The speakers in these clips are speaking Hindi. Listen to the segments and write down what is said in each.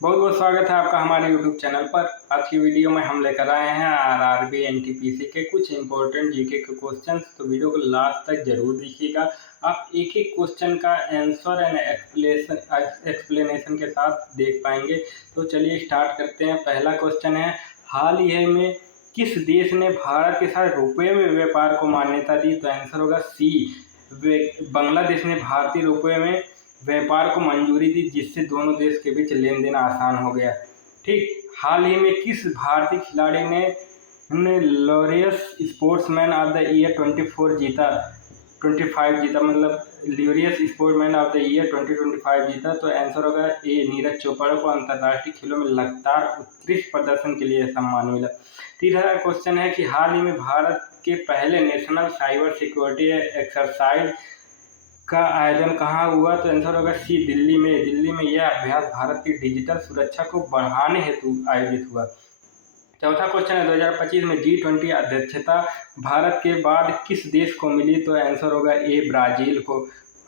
बहुत बहुत स्वागत है आपका हमारे YouTube चैनल पर। आज की वीडियो में हम लेकर आए हैं आरआरबी एनटीपीसी के कुछ इंपॉर्टेंट जीके के क्वेश्चंस। तो वीडियो को लास्ट तक जरूर देखिएगा। आप एक एक क्वेश्चन का आंसर एंड एक्सप्लेनेशन के साथ देख पाएंगे। तो चलिए स्टार्ट करते हैं। पहला क्वेश्चन है, हाल ही में किस देश ने भारत के साथ रुपये में व्यापार को मान्यता दी? तो आंसर होगा सी, बांग्लादेश ने भारतीय रुपये में व्यापार को मंजूरी दी, जिससे दोनों देश के बीच लेन देन आसान हो गया। ठीक, हाल ही में किस भारतीय खिलाड़ी ने Laureus sportsman of the year 25 जीता, मतलब Laureus sportsman of the year 2025 जीता? तो आंसर होगा ए, नीरज चोपड़ा को अंतर्राष्ट्रीय खेलों में लगातार उत्कृष्ट प्रदर्शन के लिए सम्मान मिला। तीसरा क्वेश्चन है कि हाल ही में भारत के पहले नेशनल साइबर सिक्योरिटी एक्सरसाइज का आयोजन कहाँ हुआ? तो आंसर होगा सी, दिल्ली में यह अभ्यास भारत की डिजिटल सुरक्षा को बढ़ाने हेतु आयोजित हुआ। चौथा क्वेश्चन है, 2025 में G20 अध्यक्षता भारत के बाद किस देश को मिली? तो आंसर होगा ए, ब्राजील को।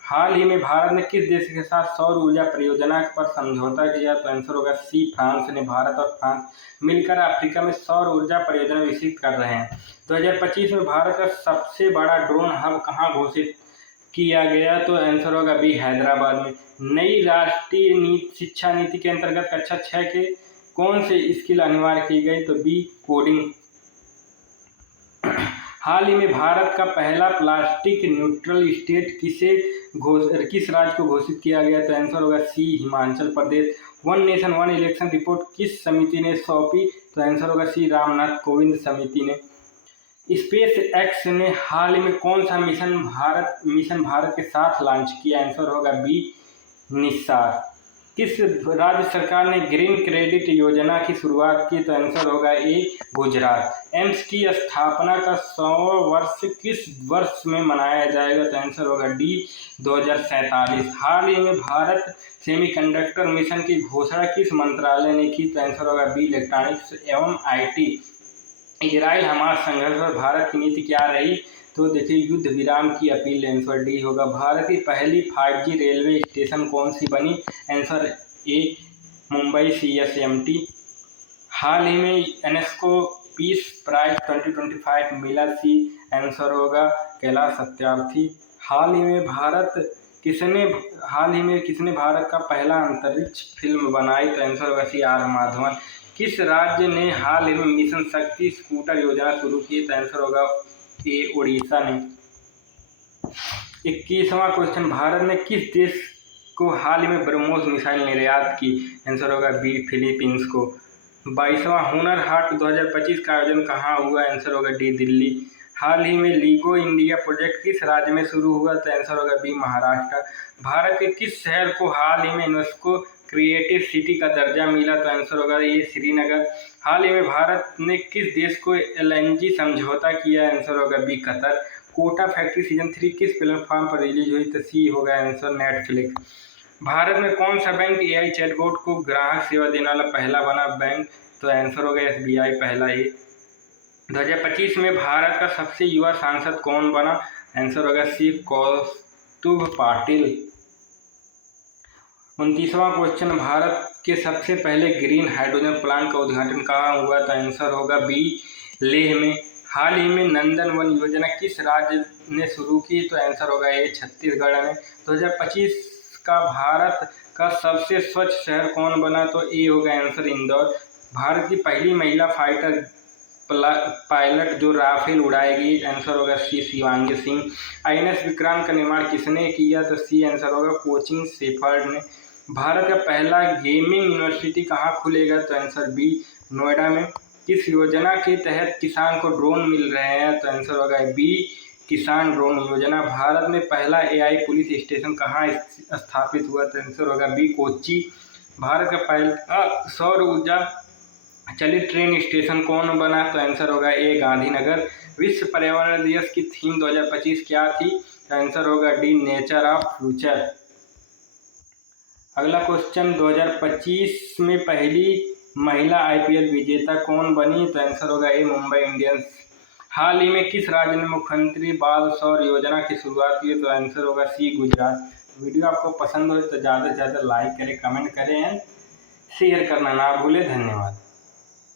हाल ही में भारत ने किस देश के साथ सौर ऊर्जा परियोजना पर समझौता किया? तो आंसर होगा सी, फ्रांस ने। भारत और फ्रांस मिलकर अफ्रीका में सौर ऊर्जा परियोजना विकसित कर रहे हैं। 2025 में भारत का सबसे बड़ा ड्रोन हब कहाँ घोषित किया गया? तो आंसर होगा बी, हैदराबाद में। नई राष्ट्रीय शिक्षा नीति के अंतर्गत कक्षा 6 के कौन से स्किल अनिवार्य की गई? तो बी, कोडिंग। हाल ही में भारत का पहला प्लास्टिक न्यूट्रल स्टेट किस राज्य को घोषित किया गया? तो आंसर होगा C, Himachal Pradesh. One nation one election report किस समिति ने सौंपी? तो आंसर होगा सी, रामनाथ कोविंद समिति ने। स्पेस एक्स ने हाल ही में कौन सा मिशन भारत के साथ लॉन्च किया? आंसर होगा बी, निस्सार। किस राज्य सरकार ने ग्रीन क्रेडिट योजना की शुरुआत की? तो आंसर होगा ए, गुजरात। एम्स की स्थापना का 100वां वर्ष किस वर्ष में मनाया जाएगा? तो आंसर होगा डी, 2047। हाल ही में भारत सेमीकंडक्टर मिशन की घोषणा किस मंत्रालय ने की? तो आंसर होगा बी, इलेक्ट्रॉनिक्स एवं IT। इजराइल हमास संघर्ष पर भारत की नीति क्या रही? तो देखिए, युद्ध विराम की अपील। आंसर डी होगा। भारत की पहली 5G रेलवे स्टेशन कौन सी बनी? Answer A, Mumbai CSMT। हाल ही में यूनेस्को पीस प्राइज 2025 मिला? सी, आंसर होगा कैलाश सत्यार्थी। हाल ही में किसने भारत का पहला अंतरिक्ष फिल्म बनाई? तो आंसर होगा सी, R माधवन। किस राज्य ने हाल ही में मिशन शक्ति स्कूटर योजना शुरू की? तो आंसर होगा ए, उड़ीसा ने। 21वां क्वेश्चन, भारत ने किस देश को हाल ही में ब्रह्मोस मिसाइल निर्यात की? आंसर होगा बी, फिलीपींस को। 22वां हुनर हाट 2025 का आयोजन कहाँ हुआ? आंसर होगा डी, दिल्ली। हाल ही में लीगो इंडिया प्रोजेक्ट किस राज्य में शुरू हुआ? तो आंसर होगा बी, महाराष्ट्र। भारत के किस शहर को हाल ही में यूनेस्को क्रिएटिव सिटी का दर्जा मिला? तो आंसर होगा ये, श्रीनगर। हाल ही में भारत ने किस देश को LNG समझौता किया? आंसर होगा B, Qatar. Kota Factory season 3 किस प्लेटफॉर्म पर रिलीज हुई? तो सी होगा आंसर, नेटफ्लिक्स। भारत में कौन सा बैंक AI चैटबॉट को ग्राहक सेवा देने वाला पहला बना बैंक? तो आंसर होगा SBI, पहला ही। 2025 में भारत का सबसे युवा सांसद कौन बना? आंसर होगा सी, कौस्तुभ पाटिल। 29वां क्वेश्चन, भारत के सबसे पहले ग्रीन हाइड्रोजन प्लांट का उद्घाटन कहाँ हुआ? तो आंसर होगा बी, लेह में। हाल ही में नंदन वन योजना किस राज्य ने शुरू की? तो आंसर होगा ए, छत्तीसगढ़ में। 2025 का भारत का सबसे स्वच्छ शहर कौन बना? तो ए होगा आंसर, इंदौर। भारत की पहली महिला फाइटर पायलट जो राफेल उड़ाएगी? आंसर होगा सी, शिवांगी सिंह। INS विक्रांत का निर्माण किसने किया? तो सी आंसर होगा कोचिंग शेफर्ड ने। भारत का पहला गेमिंग यूनिवर्सिटी कहाँ खुलेगा? तो आंसर बी, नोएडा में। किस योजना के तहत किसान को ड्रोन मिल रहे हैं? तो आंसर होगा बी, किसान ड्रोन योजना। भारत में पहला AI पुलिस स्टेशन कहाँ स्थापित हुआ? तो आंसर होगा बी, कोच्चि। भारत का पहला सौर ऊर्जा चलित ट्रेन स्टेशन कौन बना? तो आंसर होगा ए, गांधीनगर। विश्व पर्यावरण दिवस की थीम 2025 क्या थी? तो आंसर होगा डी, नेचर ऑफ फ्यूचर। अगला क्वेश्चन, 2025 में पहली महिला IPL विजेता कौन बनी? तो आंसर होगा ए, मुंबई इंडियंस। हाल ही में किस राज्य ने मुख्यमंत्री बाल सौर योजना की शुरुआत की? तो आंसर होगा सी, गुजरात। वीडियो आपको पसंद हो तो ज़्यादा से ज़्यादा लाइक करें, कमेंट करें, शेयर करना ना भूलें। धन्यवाद।